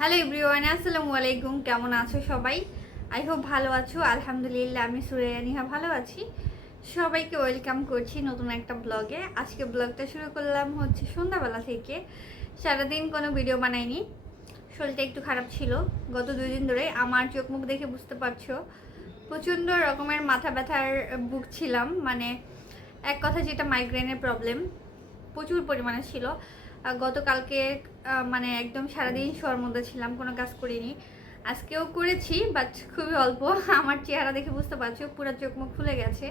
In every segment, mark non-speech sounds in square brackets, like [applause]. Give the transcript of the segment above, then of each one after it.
Hello everyone আসসালামু আলাইকুম। কেমন আছো সবাই? আই হোপ ভালো আছো। আলহামদুলিল্লাহ, আমি সুরেয়া নিহা ভালো আছি। সবাইকে ওয়েলকাম করছি নতুন একটা ব্লগে আজকে ব্লগটা শুরু করলাম হচ্ছে সন্ধ্যাবেলা থেকে। সারাদিন কোনো ভিডিও বানাইনি। শরীরটা একটু খারাপ ছিল। গত দুই দিন ধরে আমার চোখ মুখ দেখে বুঝতে পারছ, প্রচণ্ড রকমের মাথা ব্যথার ভুগছিলাম মানে এক কথা যেটা মাইগ্রেনের প্রবলেম প্রচুর পরিমাণে ছিল। গতকালকে মানে একদম সারাদিন শোয়ার মধ্যে ছিলাম, কোনো কাজ করিনি। আজকেও করেছি বাট খুবই অল্প। [laughs] আমার চেহারা দেখে বুঝতে পারছ, পুরো চোখ মুখ ফুলে গেছে।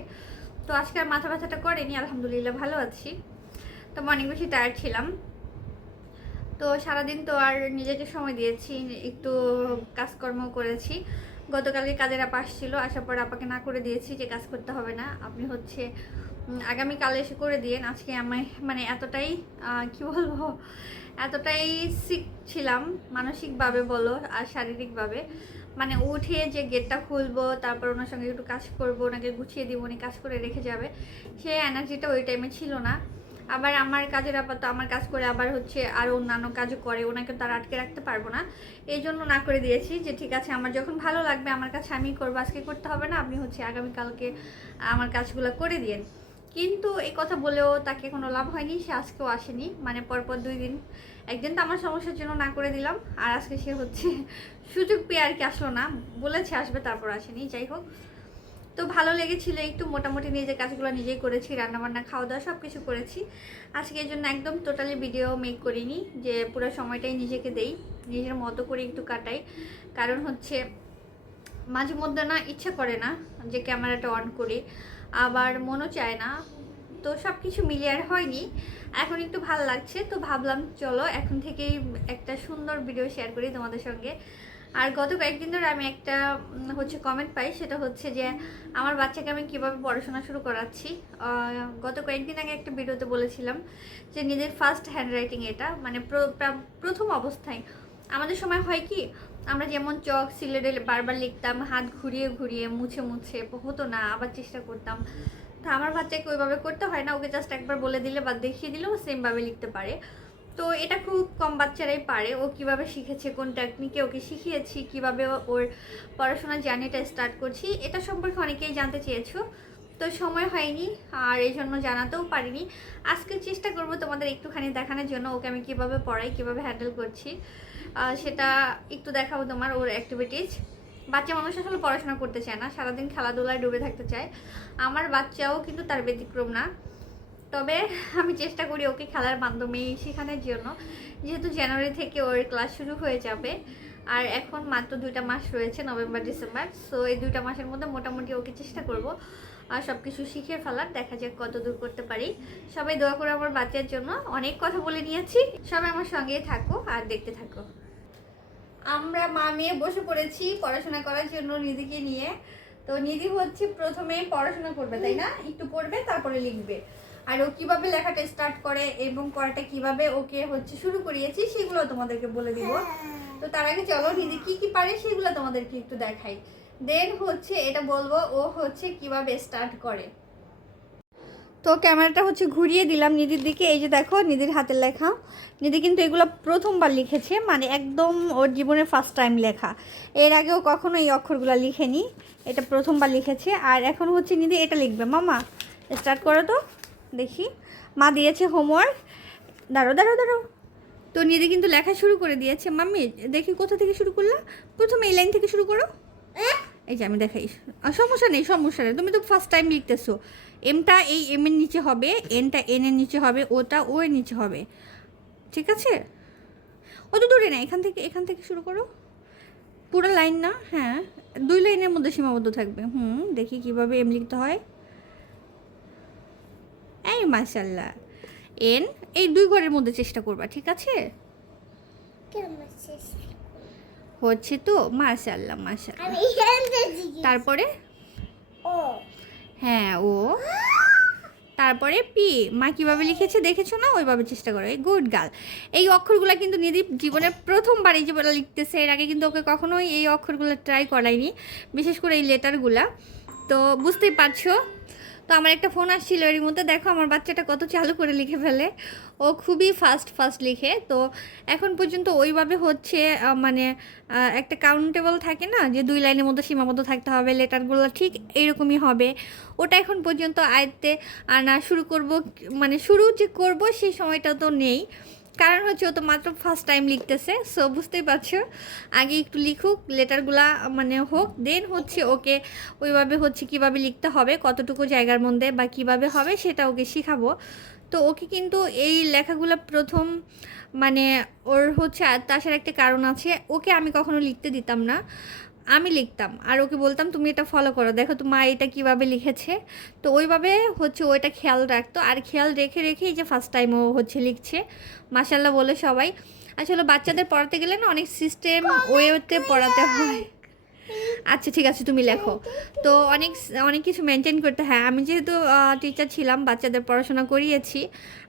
তো আজকে আর মাথা ব্যথাটা করেনি, আলহামদুলিল্লাহ ভালো আছি। তো অনেক বেশি টায়ার্ড ছিলাম। তো সারাদিন তো আর নিজেকে সময় দিয়েছি, একটু কাজকর্ম করেছি। গতকালকে কাজের আপা আসছিল আসার পর আপাকে না করে দিয়েছি যে কাজ করতে হবে না। আপনি হচ্ছে আগামীকাল এসে করে দিয়েন। আজকে আমি মানে এতটাই কি বলব, এতটাই সিক ছিলাম, মানসিকভাবে বলো, আর শারীরিকভাবে। মানে উঠে যে গেটটা খুলবো, তারপর ওনার সঙ্গে একটু কাজ করব, ওনাকে গুছিয়ে দিব, উনি কাজ করে রেখে যাবে। সেই এনার্জিটা ওই টাইমে ছিল না। আবার আমার কাজের আপাতত, আমার কাজ করে আবার হচ্ছে আর অন্যান্য কাজও করে, ওনাকে তার আটকে রাখতে পারব না। এই জন্য না করে দিয়েছি যে, ঠিক আছে, আমার যখন ভালো লাগবে, আমার কাছে আমি করব, আজকে করতে হবে না, আপনি হচ্ছে আগামীকালকে আমার কাজগুলো করে দিন কিন্তু এই কথা বলেও তাকে কোনো লাভ হয়নি, সে আজকেও আসেনি। মানে পরপর দুই দিন, একদিন তো আমার সমস্যার জন্য না করে দিলাম, আর আজকে সে হচ্ছে সুযোগ পেয়ে আর কি আসলো না। বলেছে আসবে, তারপর আসেনি, যাই হোক। তো ভালো লেগেছিল, একটু মোটামুটি নিজের কাজগুলো নিজেই করেছি, রান্নাবান্না খাওয়া দাওয়া সব কিছু করেছি। আজকে এই জন্য একদম টোটালি ভিডিও মেক করিনি, যে পুরো সময়টাই নিজেকে দেই, নিজের মতো করে একটু কাটাই। কারণ হচ্ছে মাঝে মধ্যে না ইচ্ছা করে না, যে ক্যামেরাটা অন করি। আবার মনও চায় না। তো সব কিছু মিলিয়ে আর হয়নি। এখন একটু ভালো লাগছে, তো ভাবলাম চলো এখন থেকেই একটা সুন্দর ভিডিও শেয়ার করি তোমাদের সঙ্গে। আর গত কয়েকদিন ধরে আমি একটা হচ্ছে কমেন্ট পাই, সেটা হচ্ছে যে আমার বাচ্চাকে আমি কীভাবে পড়াশোনা শুরু করাচ্ছি। গত কয়েকদিন আগে একটা ভিডিওতে বলেছিলাম যে নিজের ফার্স্ট হ্যান্ড রাইটিং এটা মানে প্র- প্রথম অবস্থায়। আমাদের সময় হয় কি আমরা যেমন চক সিলেটে বারবার লিখতাম, হাত ঘুরিয়ে ঘুরিয়ে, মুছে মুছে হতো না, আবার চেষ্টা করতাম। তা আমার বাচ্চাকে ওইভাবে করতে হয় না, ওকে জাস্ট একবার বলে দিলে বা দেখিয়ে দিলে ও সেমভাবে লিখতে পারে। তো এটা খুব কম বাচ্চারাই পারে, ও কীভাবে শিখেছে, কোন টেকনিকে ওকে শিখিয়েছি, কীভাবে ওর পড়াশোনার জার্নিটা স্টার্ট করছি, এটা সম্পর্কে অনেকেই জানতে চেয়েছো। তো সময় হয়নি, আর এই জন্য জানাতেও পারিনি। আজকে চেষ্টা করব তোমাদের একটুখানি দেখানোর জন্য, ওকে আমি কীভাবে পড়াই, কীভাবে হ্যান্ডেল করছি সেটা একটু দেখাবো তোমার ওর অ্যাক্টিভিটিস বাচ্চা মানুষ আসলে পড়াশোনা করতে চায় না, সারাদিন খেলাধুলায় ডুবে থাকতে চায়। আমার বাচ্চাও কিন্তু তার ব্যতিক্রম না। তবে আমি চেষ্টা করি ওকে খেলার মাধ্যমে শেখানোর জন্য। যেহেতু জানুয়ারি থেকে ওর ক্লাস শুরু হয়ে যাবে, আর এখন মাত্র দুইটা মাস রয়েছে, নভেম্বর, ডিসেম্বর। সো এই দুইটা মাসের মধ্যে মোটামুটি ওকে চেষ্টা করব। আর সব কিছু শিখে ফেলার, দেখা যাক কত দূর করতে পারি। সবাই দোয়া করে আমার বাচ্চার জন্য। অনেক কথা বলে নিয়েছি। সবাই আমার সঙ্গেই থাকো আর দেখতে থাকো। আমরা মা মেয়ে বসে পড়েছি পড়াশোনা করার জন্য নিধিকে নিয়ে। তো নিধি হচ্ছে প্রথমে পড়াশোনা করবে, তাই না? একটু পড়বে, তারপরে লিখবে। আর ও কীভাবে লেখাটা স্টার্ট করে এবং করাটা কীভাবে ওকে হচ্ছে শুরু করিয়েছি, সেগুলো তোমাদেরকে বলে দিব। তো তার আগে চলো, নিধি কি কি পারে সেগুলো তোমাদেরকে একটু দেখাই। দেন হচ্ছে, এটা বলব, ও হচ্ছে কীভাবে স্টার্ট করে। তো ক্যামেরাটা হচ্ছে ঘুরিয়ে দিলাম নিধির দিকে। এই যে দেখো, নিধির হাতের লেখা। নিধি কিন্তু এগুলো প্রথমবার লিখেছে মানে একদম ওর জীবনের ফার্স্ট টাইম লেখা। এর আগেও কখনো এই অক্ষরগুলো লিখেনি, এটা প্রথমবার লিখেছে। আর এখন হচ্ছে নিধি এটা লিখবে। মামা স্টার্ট করো তো, দেখি। মা দিয়েছে হোমওয়ার্ক দাঁড়ো দাঁড়ো দাঁড়ো তো নিধি কিন্তু লেখা শুরু করে দিয়েছে। মাম্মি, দেখি কোথা থেকে শুরু করলা? প্রথমে এই লাইন থেকে শুরু করো। এই যে আমি দেখাই। সমস্যা নেই সমস্যা নেই। তুমি তো ফার্স্ট টাইম লিখতেছো। এমটা এই এম এর নিচে হবে এনটা এন এর নিচে হবে ওটা ও এর নিচে হবে। ঠিক আছে? অত দূরে না, এখান থেকে এখান থেকে শুরু করো। পুরো লাইন না হ্যাঁ। দুই লাইনের মধ্যে সীমাবদ্ধ থাকবে। হুম, দেখি কীভাবে এম লিখতে হয়। এই মাশাল্লাহ এন এই দুই ঘরের মধ্যে চেষ্টা করবা, ঠিক আছে? হচ্ছে তো মাশাল্লাহ মাশাল্লাহ তারপরে? ও। হ্যাঁ ও। তারপরে পি মা কীভাবে লিখেছে দেখেছ না? ওইভাবে চেষ্টা করো। এই গুড গার্ল। এই অক্ষরগুলো কিন্তু নিধি জীবনের প্রথমবার এই যে বলে লিখতেছে। এর আগে কিন্তু ওকে কখনোই এই অক্ষরগুলো ট্রাই করায়নি বিশেষ করে এই লেটারগুলা। তো বুঝতেই পারছ তো আমার একটা ফোন আসছিল, এরই মধ্যে দেখো আমার বাচ্চাটা কত চালু করে লিখে ফেলে। ও খুবই ফাস্ট ফাস্ট লিখে। তো এখন পর্যন্ত ওইভাবে হচ্ছে মানে একটা কাউন্টেবল থাকে না, যে দুই লাইনের মধ্যে সীমাবদ্ধ থাকতে হবে লেটারগুলো ঠিক এইরকমই হবে। ওটা এখন পর্যন্ত আয়ত্তে আনা শুরু করব মানে শুরু যে করব সেই সময়টা তো নেই। কারণ হচ্ছে ও তো মাত্র ফার্স্ট টাইম লিখতেছে সো বুঝতেই পারছ। আগে একটু লিখুক লেটারগুলা মানে হোক দেন হচ্ছে ওকে ওইভাবে হচ্ছে কীভাবে লিখতে হবে, কতটুকু জায়গার মধ্যে বা কীভাবে হবে সেটা ওকে শেখাবো। তো ওকে কিন্তু এই লেখাগুলো প্রথম মানে ওর হচ্ছে আসার একটা কারণ আছে, ওকে আমি কখনো লিখতে দিতাম না। আমি লিখতাম। আর ওকে বলতাম তুমি এটা ফলো করো। দেখো তো মা এটা কীভাবে লিখেছে। তো ওইভাবে হচ্ছে ওইটা খেয়াল রাখতো। আর খেয়াল রেখে রেখেই যে ফার্স্ট টাইম ও হচ্ছে লিখছে। মাসাল্লাহ বলে সবাই। আসলে বাচ্চাদের পড়াতে গেলে না অনেক সিস্টেম ওয়েতে পড়াতে হয়। আচ্ছা ঠিক আছে তুমি লেখো। তো অনেক অনেক কিছু মেনটেন করতে হয়। আমি যেহেতু টিচার ছিলাম বাচ্চাদের পড়াশোনা করিয়েছি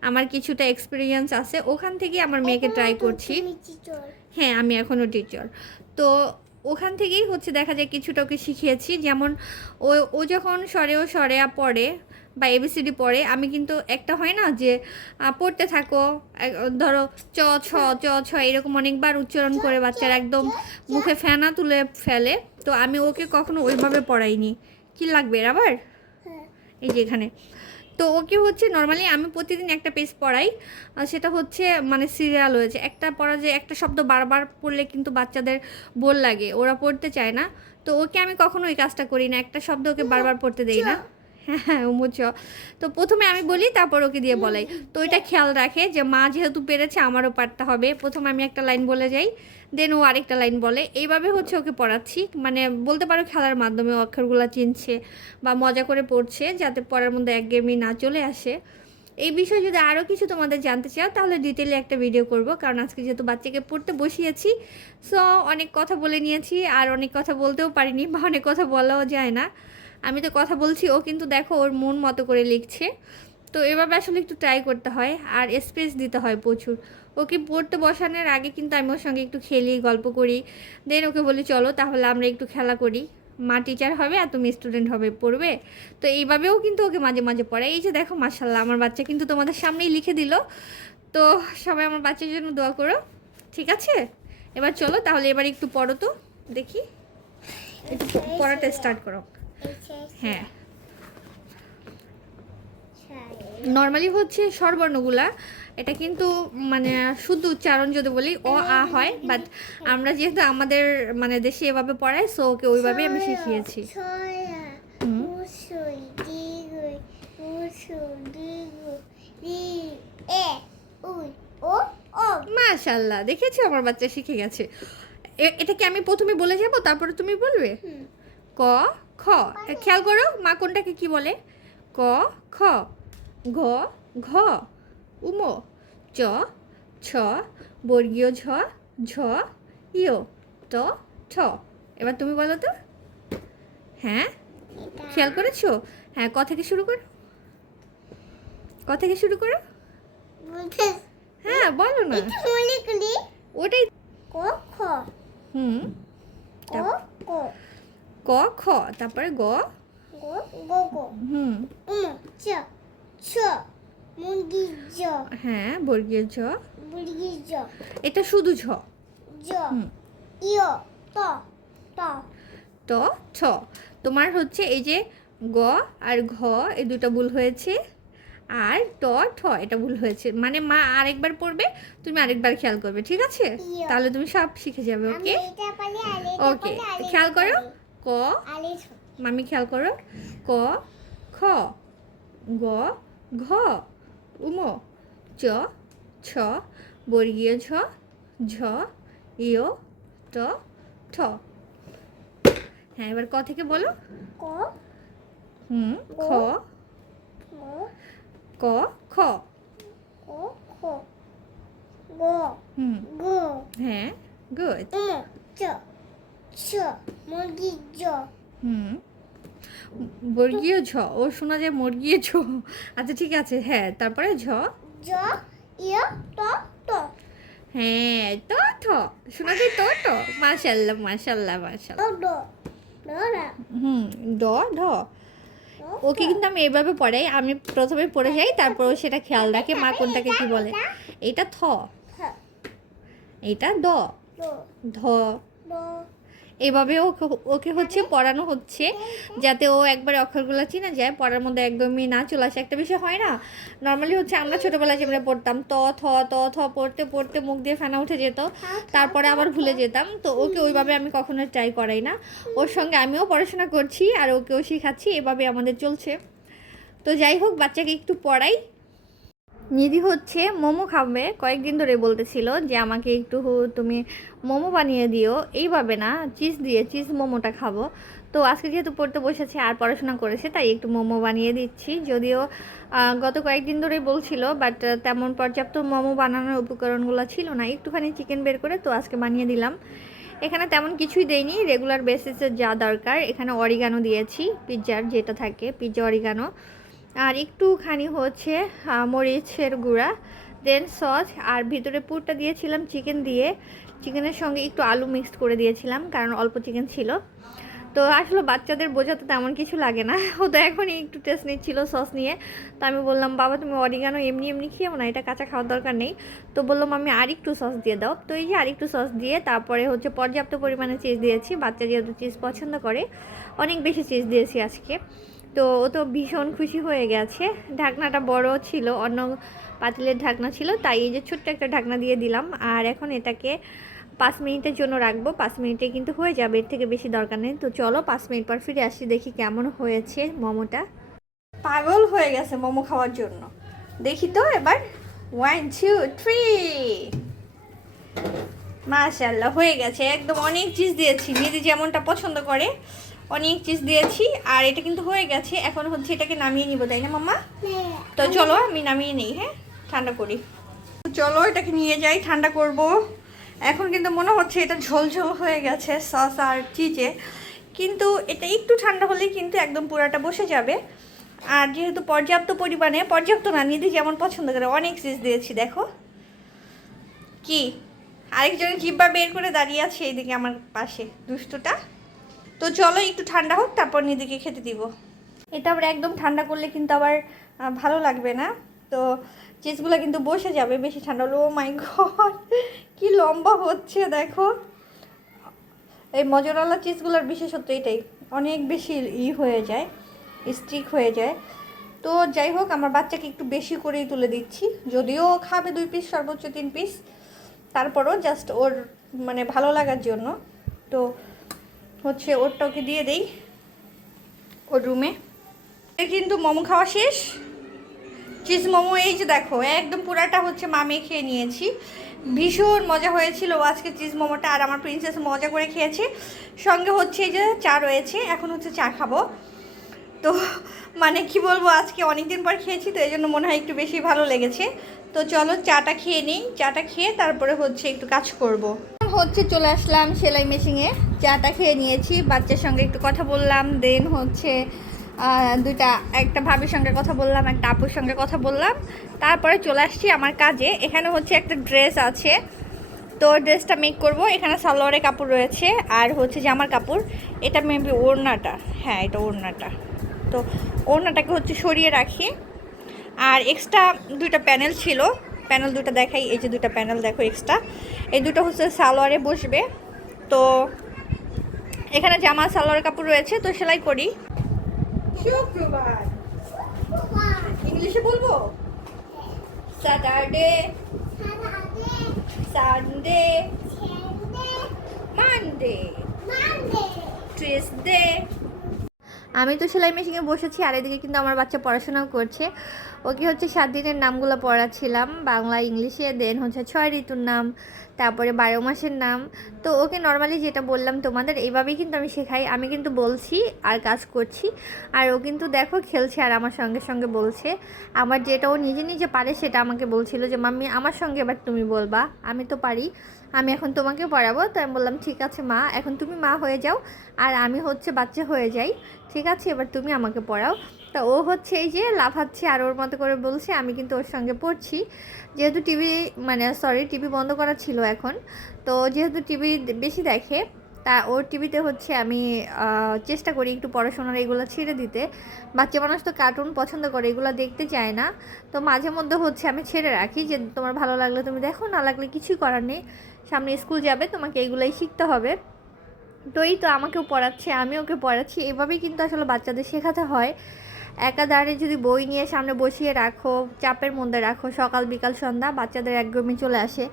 আমার কিছুটা এক্সপিরিয়েন্স আছে। ওখান থেকে আমার মেয়েকে ট্রাই করছি। হ্যাঁ আমি এখনও টিচার তো ওখান থেকেই হচ্ছে দেখা যায় কিছুটা ওকে শিখিয়েছি। যেমন ও ও যখন সরে ও সরেয়া পড়ে বা এবিসিডি পড়ে আমি কিন্তু একটা হয় না যে পড়তে থাকো ধরো চ ছ চ ছ এরকম অনেকবার উচ্চারণ করে বাচ্চারা একদম মুখে ফেনা তুলে ফেলে। তো আমি ওকে কখনো ওইভাবে পড়াইনি। কি লাগবে আবার? এই যে এখানে। তো ওকে হচ্ছে নর্মালি আমি প্রতিদিন একটা পেজ পড়াই সেটা হচ্ছে মানে সিরিয়াল হয়েছে। একটা পড়া যে একটা শব্দ বারবার পড়লে কিন্তু বাচ্চাদের বোর লাগে ওরা পড়তে চায় না। তো ওকে আমি কখনো ওই কাজটা করি না একটা শব্দ ওকে বারবার পড়তে দেই না। হ্যাঁ হ্যাঁ উমুচ তো প্রথমে আমি বলি তারপর ওকে দিয়ে বলাই। তো এটা খেয়াল রাখে যে মা যেহেতু পেরেছে আমারও পারতে হবে। প্রথমে আমি একটা লাইন বলে যাই। দেন ও আরেকটা লাইন বলে, এইভাবে হচ্ছে ওকে পড়াচ্ছি। মানে বলতে পারো খেলার মাধ্যমে অক্ষরগুলো চিনছে বা মজা করে পড়ছে যাতে পড়ার মধ্যে একঘেয়েমি না চলে আসে। এই বিষয়ে যদি আরও কিছু তোমাদের জানতে চাও, তাহলে ডিটেলে একটা ভিডিও করব। কারণ আজকে যেহেতু বাচ্চাকে পড়তে বসিয়েছি সো অনেক কথা বলে নিয়েছি আর অনেক কথা বলতেও পারিনি বা অনেক কথা বলাও যায় না। আমি তো কথা বলছি, ও কিন্তু দেখো ওর মন মতো করে লিখছে। তো এভাবে আসলে একটু ট্রাই করতে হয় আর স্পেস দিতে হয় প্রচুর। ওকে পড়তে বসানোর আগে কিন্তু আমি ওর সঙ্গে একটু খেলি গল্প করি। দেন ওকে বলি চলো তাহলে আমরা একটু খেলা করি। মা টিচার হবে আর তুমি স্টুডেন্ট হবে পড়বে? তো এইভাবেও কিন্তু ওকে মাঝে মাঝে পড়ে এই যে দেখো মার্শাল্লাহ আমার বাচ্চা কিন্তু তোমাদের সামনেই লিখে দিল। তো সবাই আমার বাচ্চার জন্য দোয়া করো ঠিক আছে? এবার চলো তাহলে এবার একটু পড়ো তো দেখি। একটু পড়াটা স্টার্ট করো। হ্যাঁ। নর্মালি হচ্ছে স্বরবর্ণগুলা। এটা কিন্তু মানে শুদ্ধ উচ্চারণ যদি বলি অ আ হয় বাট আমরা যেহেতু আমাদের মানে দেশে এভাবে পড়াই সো ওকে ওইভাবে আমি শিখিয়েছি। মাশাল্লাহ দেখেছ? আমার বাচ্চা শিখে গেছে। এ- এটা কি আমি প্রথমে বলে যাব তারপরে তুমি বলবে? ক খ। খেয়াল করো মা কোনটাকে কি বলে? ক খ। ঘ ঘ। উম। চ ছ। বর্গীয় ঝ ঝ ইয় ত ঠ। এবার তুমি বলো তো। হ্যাঁ? খেয়াল করেছ? হ্যাঁ ক থেকে শুরু করো। ক থেকে শুরু করো? হ্যাঁ বলো না। ওটাই ক খ। হুম। ক খ। তারপরে গ। হুম। হ্যাঁ বর্গীয় ঝ এটা শুধু ঝ। ট ছ। তোমার হচ্ছে এই যে গ আর ঘ এই দুটো ভুল হয়েছে। আর ট ঠ এটা ভুল হয়েছে। মানে মা আরেকবার পড়বে তুমি আরেকবার খেয়াল করবে ঠিক আছে? তাহলে তুমি সব শিখে যাবে ওকে? ওকে খেয়াল করো ক। মামি খেয়াল করো। ক খ। গ ঘ উম চ ছ বর্গীয় ঝ ঝ ইয় ট ঠ। হ্যাঁ এবার ক থেকে বলো। ক হুম খ। ক খ। হুম। হ্যাঁ গুড হুম। বর্গীয় ঝ ও শোনা যায় মর্গীয় ঝ। আচ্ছা ঠিক আছে হ্যাঁ তারপরে ঝ। হ্যাঁ ত ঠ। শোনা যায় তো ট। মাশাল্লাহ মাশাল্লাহ মাশাল্লাহ। হুম ড ঢ। ওকে কিন্তু আমি এভাবে পড়াই আমি প্রথমে পড়ে যাই তারপর সেটা খেয়াল রাখে মা কোনটাকে কি বলে। এইটা থ দ ধ দো এভাবে ওকে ওকে হচ্ছে পড়ানো হচ্ছে যাতে ও একবার অক্ষরগুলো চিনা যায়, পড়ার মধ্যে একদমই না চলে আসে। একটা বিষয় হয় না? নর্মালি হচ্ছে আমরা ছোটোবেলায় যেমন পড়তাম, ত, থ ত, থ পড়তে পড়তে মুখ দিয়ে ফেনা উঠে যেত, তারপরে আবার ভুলে যেতাম। তো ওকে ওইভাবে আমি কখনো ট্রাই করাই না। ওর সঙ্গে আমিও পড়াশোনা করছি আর ওকেও শেখাচ্ছি, এভাবে আমাদের চলছে। তো যাই হোক, বাচ্চাকে একটু পড়াই। নিধি হচ্ছে মোমো খাবে। কয়েকদিন ধরে বলতেছিল যে, আমাকে একটু তুমি মোমো বানিয়ে দিও। এইভাবে না, চিজ দিয়ে চিজ মোমোটা খাব। তো আজকে যেহেতু পড়তে বসেছে আর পড়াশোনা করেছে, তাই একটু মোমো বানিয়ে দিচ্ছি। যদিও গত কয়েকদিন ধরেই বলছিল, বাট তেমন পর্যাপ্ত মোমো বানানোর উপকরণগুলো ছিল না। একটুখানি চিকেন বের করে তো আজকে বানিয়ে দিলাম। এখানে তেমন কিছুই দেইনি, রেগুলার বেসিসে যা দরকার। এখানে অরিগানো দিয়েছি, পিৎজার যেটা থাকে, পিৎজা অরিগানো। আর একটুখানি হচ্ছে মরিচের গুঁড়া দেন সস, আর ভিতরে পুরটা দিয়েছিলাম চিকেন দিয়ে। চিকেনের সঙ্গে একটু আলু মিক্সড করে দিয়েছিলাম, কারণ অল্প চিকেন ছিল। তো আসলে বাচ্চাদের বোঝাতে তেমন কিছু লাগে না। [laughs] ও তো এখনই একটু টেস্ট নিচ্ছিল সস নিয়ে। তো আমি বললাম, বাবা, তুমি অরিগানো এমনি এমনি খেয়েও না, এটা কাঁচা খাওয়ার দরকার নেই। তো বললাম, আমি আরেকটু সস দিয়ে দাও। তো এই যে আরেকটু সস দিয়ে, তারপরে হচ্ছে পর্যাপ্ত পরিমাণে চিজ দিয়েছি। বাচ্চা যেহেতু চিজ পছন্দ করে, অনেক বেশি চিজ দিয়েছি আজকে। তো ও তো ভীষণ খুশি হয়ে গেছে। ঢাকনাটা বড় ছিল, অন্য পাতিলের ঢাকনা ছিল, তাই এই যে ছোট্ট একটা ঢাকনা দিয়ে দিলাম। আর এখন এটাকে পাঁচ মিনিটের জন্য রাখব। পাঁচ মিনিটে কিন্তু হয়ে যাবে, এর থেকে বেশি দরকার নেই। তো চলো পাঁচ মিনিট পর ফিরে আসি, দেখি কেমন হয়েছে মোমোটা। পাগল হয়ে গেছে মোমো খাওয়ার জন্য। দেখি তো এবার। ওয়ান টু থ্রি মাশাল্লাহ হয়ে গেছে। একদম অনেক চিজ দিয়েছি। নিদি যেমনটা পছন্দ করে অনেক চিজ দিয়েছি আর এটা কিন্তু হয়ে গেছে। এখন হচ্ছে এটাকে নামিয়ে নিব তাই না মাম্মা? তো চলো আমি নামিয়ে নিই হ্যাঁ? ঠান্ডা করি। চলো এটাকে নিয়ে যাই ঠান্ডা করব। এখন কিন্তু মনে হচ্ছে এটা ঝোলঝোল হয়ে গেছে সস আর চিজে। কিন্তু এটা একটু ঠান্ডা হলেই কিন্তু একদম পুরাটা বসে যাবে। আর যেহেতু পর্যাপ্ত পরিমাণে পর্যাপ্ত না নিদি যেমন পছন্দ করে অনেক চিজ দিয়েছি দেখো। কি? আরেকজন জিব্বা বের করে দাঁড়িয়ে আছে এইদিকে আমার পাশে দুষ্টুটা। তো চলো একটু ঠান্ডা হোক, তারপর নিদিকে খেতে দিব। এটা আবার একদম ঠান্ডা করলে কিন্তু আবার ভালো লাগবে না। তো চিজগুলো কিন্তু বসে যাবে, বেশি ঠান্ডা হলে, ও মাই গড, কি লম্বা হচ্ছে, দেখো। এই মজরালা চিজগুলোর বিশেষত্ব এটাই, অনেক বেশি ই হয়ে যায়, স্টিক হয়ে যায়। তো যাই হোক, আমার বাচ্চাকে একটু বেশি করেই তুলে দিচ্ছি। যদিও খাবে দুই পিস, সর্বোচ্চ তিন পিস। তারপরও জাস্ট ওর মানে ভালো লাগার জন্য। তো হচ্ছে ওরটা ওকে দিয়ে দেই ওর রুমে। এ কিন্তু মোমো খাওয়া শেষ। চিজ মোমো, এই যে দেখো, একদম পুরাটা হচ্ছে মা খেয়ে নিয়েছি। ভীষণ মজা হয়েছিল আজকে চিজ মোমোটা, আর আমার প্রিন্সেস মজা করে খেয়েছে। সঙ্গে হচ্ছে এই যে চা রয়েছে, এখন হচ্ছে চা খাব। তো মানে কি বলব, আজকে অনেক দিন পর খেয়েছি, তো এই জন্য মনে হয় একটু বেশি ভালো লেগেছে। তো চলো চাটা খেয়ে নিই, চাটা খেয়ে তারপরে হচ্ছে একটু কাজ করব। হচ্ছে চলে আসলাম সেলাই মেশিনে চাটা খেয়ে নিয়েছি, বাচ্চার সঙ্গে একটু কথা বললাম দেন হচ্ছে দুইটা, একটা ভাবির সঙ্গে কথা বললাম, একটা আপুর সঙ্গে কথা বললাম। তারপরে চলে আসছি আমার কাজে। এখানে হচ্ছে একটা ড্রেস আছে। তো ড্রেসটা মেক করব। এখানে সালোয়ারের কাপড় রয়েছে। আর হচ্ছে জামার কাপড়, এটা মেবি ওড়নাটা। হ্যাঁ এটা ওড়নাটা। তো ওড়নাটাকে হচ্ছে সরিয়ে রাখি। আর এক্সট্রা দুইটা প্যানেল ছিল। প্যানেল দুটো দেখাই এই যে দুটো প্যানেল দেখো এক্সট্রা এই দুটো হচ্ছে সালোয়ারে বসবে। তো এখানে জামা সালোয়ার কাপড় রয়েছে তো সেলাই করি। শুক্রবার। ইংলিশে বলব? স্যাটারডে সানডে মানডে আমি তো সেলাই মেশিনে বসেছি আর এদিকে কিন্তু আমার বাচ্চা পড়াশোনাও করছে। ওকে হচ্ছে সাত দিনের নামগুলো পড়াচ্ছিলাম, বাংলা, ইংলিশে দেন হচ্ছে ছয় ঋতুর নাম, তারপরে বারো মাসের নাম। তো ওকে নর্মালি যেটা বললাম তোমাদের, এইভাবেই কিন্তু আমি শেখাই। আমি কিন্তু বলছি আর কাজ করছি। আর ও কিন্তু দেখো খেলছে আর আমার সঙ্গে সঙ্গে বলছে। আমার যেটা ও নিজে নিজে পারে সেটা আমাকে বলছিল যে, মাম্মি, আমার সঙ্গে এবার তুমি বলবা। আমি তো পারি। আমি এখন তোমাকে পড়াবো। তো আমি বললাম, ঠিক আছে মা, এখন তুমি মা হয়ে যাও। আর আমি হচ্ছে বাচ্চা হয়ে যাই। ঠিক আছে, এবার তুমি আমাকে পড়াও। তা ও হচ্ছে এই যে লাফাচ্ছে আর ওর মতো করে বলছে, আমি কিন্তু ওর সঙ্গে পড়ছি। যেহেতু টিভি মানে সরি টিভি বন্ধ করা ছিল এখন। তো যেহেতু টিভি বেশি দেখে, তা ওর টিভিতে হচ্ছে আমি চেষ্টা করি একটু পড়াশোনার এগুলো ছেড়ে দিতে। বাচ্চা মানুষ তো কার্টুন পছন্দ করে, এগুলো দেখতে চায় না। তো মাঝে মধ্যে হচ্ছে আমি ছেড়ে রাখি যে, তোমার ভালো লাগলে তুমি দেখো, না লাগলে কিছুই করার নেই। সামনে স্কুল যাবে, তোমাকে এগুলোই শিখতে হবে। তো এই তো আমাকেও পড়াচ্ছে আমি ওকে পড়াচ্ছি। এভাবেই কিন্তু আসলে বাচ্চাদের শেখাতে হয়। একা দাঁড়িয়ে যদি বই নিয়ে সামনে বসিয়ে রাখো, চাপের মধ্যে রাখো, সকাল, বিকাল, সন্ধ্যা, বাচ্চাদের একদমই চলে আসে।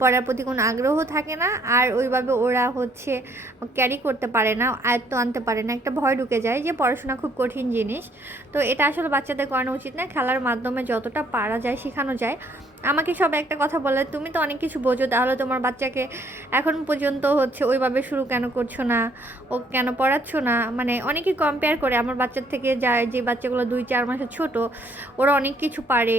পড়ার প্রতি কোনো আগ্রহ থাকে না, আর ওইভাবে ওরা হচ্ছে ক্যারি করতে পারে না, আয়ত্ত আনতে পারে না। একটা ভয় ঢুকে যায় যে পড়াশোনা খুব কঠিন জিনিস। তো এটা আসলে বাচ্চাদের করানো উচিত না। খেলার মাধ্যমে যতটা পারা যায়, শেখানো যায়। আমাকে সব একটা কথা বলে, তুমি তো অনেক কিছু বোঝো, তাহলে তোমার বাচ্চাকে এখন পর্যন্ত হচ্ছে ওইভাবে শুরু কেন করছ না? ও কেন পড়াচ্ছ না? মানে অনেকে কম্পেয়ার করে, আমার বাচ্চার থেকে যায় যে বাচ্চাগুলো দুই, চার মাসের ছোট, ওরা অনেক কিছু পারে।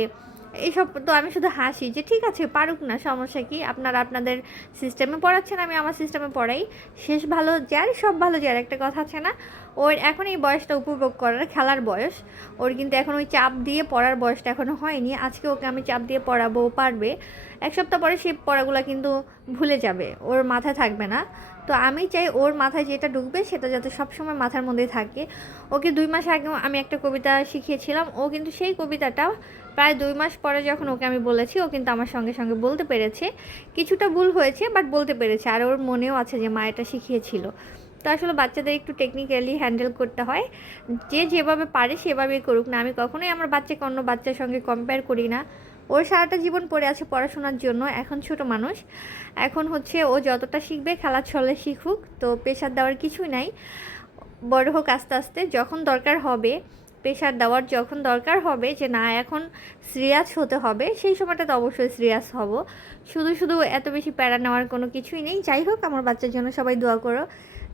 এইসব তো আমি শুধু হাসি যে, ঠিক আছে, পারুক না, সমস্যা কি? আপনারা আপনাদের সিস্টেমে পড়াচ্ছেন, আমি আমার সিস্টেমে পড়াই। শেষ ভালো যার সব ভালো যার একটা কথা আছে না ওর এখন এই বয়সটা উপভোগ করার, খেলার বয়স। ওর কিন্তু এখন ওই চাপ দিয়ে পড়ার বয়সটা এখনও হয়নি। আজকে ওকে আমি চাপ দিয়ে পড়াবো পারবে। এক সপ্তাহ পরে সেই পড়াগুলো কিন্তু ভুলে যাবে, ওর মাথায় থাকবে না। তো আমি চাই ওর মাথায় যেটা ঢুকবে সেটা যাতে সবসময় মাথার মধ্যে থাকে। ওকে দুই মাস আগে আমি একটা কবিতা শিখিয়েছিলাম, ও কিন্তু সেই কবিতাটা প্রায় দুই মাস পরে যখন ওকে আমি বলেছি, ও কিন্তু আমার সঙ্গে সঙ্গে বলতে পেরেছে। কিছুটা ভুল হয়েছে, বাট বলতে পেরেছে। আর ওর মনেও আছে যে মা এটা শিখিয়েছিল। তো আসলে বাচ্চাদের একটু টেকনিক্যালি হ্যান্ডেল করতে হয়। যে যেভাবে পারে সেভাবেই করুক, না আমি কখনোই আমার বাচ্চাকে অন্য বাচ্চার সঙ্গে কম্পেয়ার করি না। ওর সারাটা জীবন পড়ে আছে পড়াশোনার জন্য, এখন ছোট মানুষ। এখন হচ্ছে ও যতটা শিখবে খেলার ছলে শিখুক, তো প্রেশার দেওয়ার কিছুই নাই। বড় হোক আস্তে আস্তে, যখন দরকার হবে প্রেশার দেওয়ার যখন দরকার হবে যে না, এখন সিরিয়াস হতে হবে, সেই সময়টাতে অবশ্যই সিরিয়াস হব। শুধু শুধু এত বেশি প্যারা নেওয়ার কোনো কিছুই নেই। যাই হোক, আমার বাচ্চার জন্য সবাই দোয়া করো।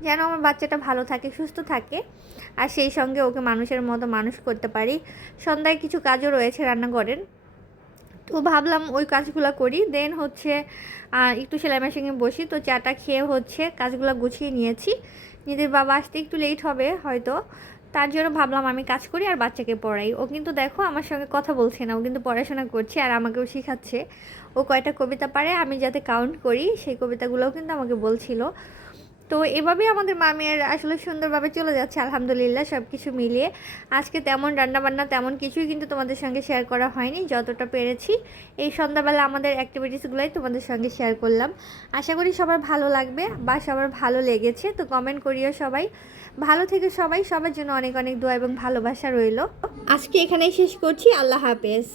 যেন আমার বাচ্চাটা ভালো থাকে, সুস্থ থাকে। আর সেই সঙ্গে ওকে মানুষের মতো মানুষ করতে পারি। সন্ধ্যায় কিছু কাজও রয়েছে রান্নাঘরের। তো ভাবলাম ওই কাজগুলো করি। দেন হচ্ছে একটু সেলাই মেশিনে বসি। তো চাটা খেয়ে হচ্ছে কাজগুলো গুছিয়ে নিয়েছি। নিজের বাবা আসতে একটু লেট হবে হয়তো। তার জন্য ভাবলাম আমি কাজ করি আর বাচ্চাকে পড়াই। ও কিন্তু দেখো আমার সঙ্গে কথা বলছে না। ও কিন্তু পড়াশোনা করছে আর আমাকেও শেখাচ্ছে। ও কয়টা কবিতা পারে আমি যাতে কাউন্ট করি, সেই কবিতাগুলোও কিন্তু আমাকে বলছিল। তো এভাবেই আমাদের মামিয়ার আসলে সুন্দরভাবে চলে যাচ্ছে, আলহামদুলিল্লাহ সব কিছু মিলিয়ে। আজকে তেমন রান্নাবান্না তেমন কিছুই কিন্তু তোমাদের সঙ্গে শেয়ার করা হয়নি, যতটা পেরেছি। এই সন্ধ্যাবেলা আমাদের অ্যাক্টিভিটিসগুলোই তোমাদের সঙ্গে শেয়ার করলাম। আশা করি সবার ভালো লাগবে বা সবার ভালো লেগেছে, তো কমেন্ট করিও সবাই। ভালো থেকে সবাই, সবার জন্য অনেক অনেক দোয়া এবং ভালোবাসা রইল। আজকে এখানেই শেষ করছি, আল্লাহ হাফেজ।